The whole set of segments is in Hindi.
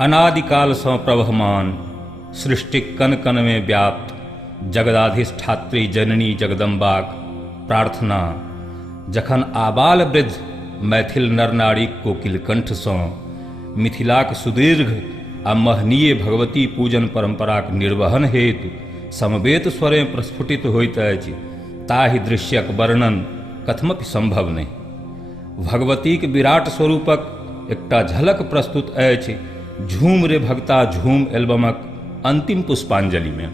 अनादिकाल सँ प्रवहमान सृष्टि कन कन में व्याप्त जगदाधिष्ठात्री जननी जगदम्बाक प्रार्थना जखन आबाल वृद्ध मैथिल नर नारी कोकिल कंठ सँ मिथिलाक सुदीर्घ आ महनीय भगवती पूजन परंपराक निर्वहन हेतु समवेत स्वरें प्रस्फुटित होइत अछि, ताहि दृश्यक वर्णन कथमपि संभव नहि। भगवतीक विराट स्वरूपक एकटा झलक प्रस्तुत अछि झूम रे भक्ता झूम एल्बमक अंतिम पुष्पांजलि में।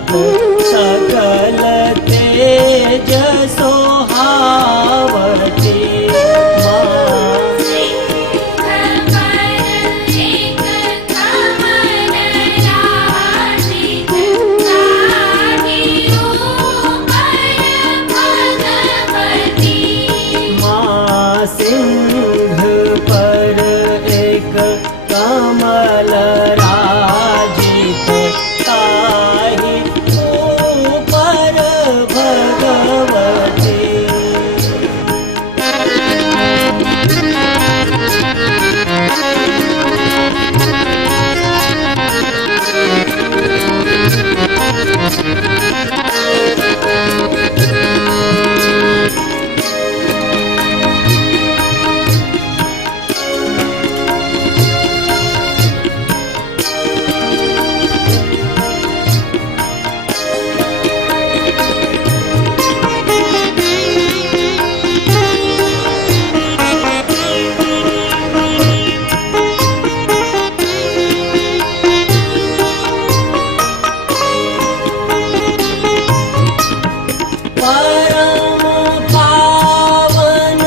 राजित सकल तेज सोहावती सिंह पर एक कमल राजित ताहि ऊपर भगवती परम पावन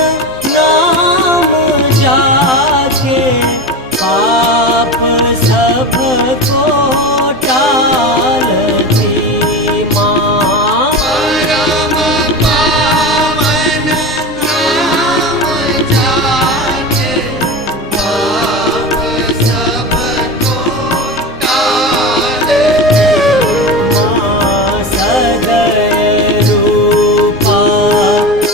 नाम जाके पाप सब को टालती माँ परम पावन नाम जाके पाप सबको टालती माँ सदय रूपा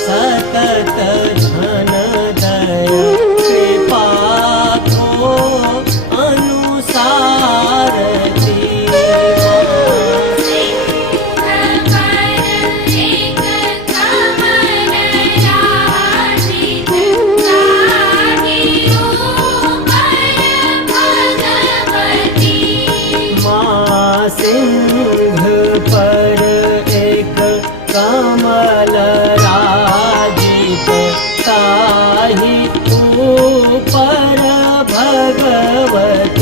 सतत धन दय कृपा को अनुसारती माँ सिंह पर एक कमल राजित ताहि ऊपर भगवती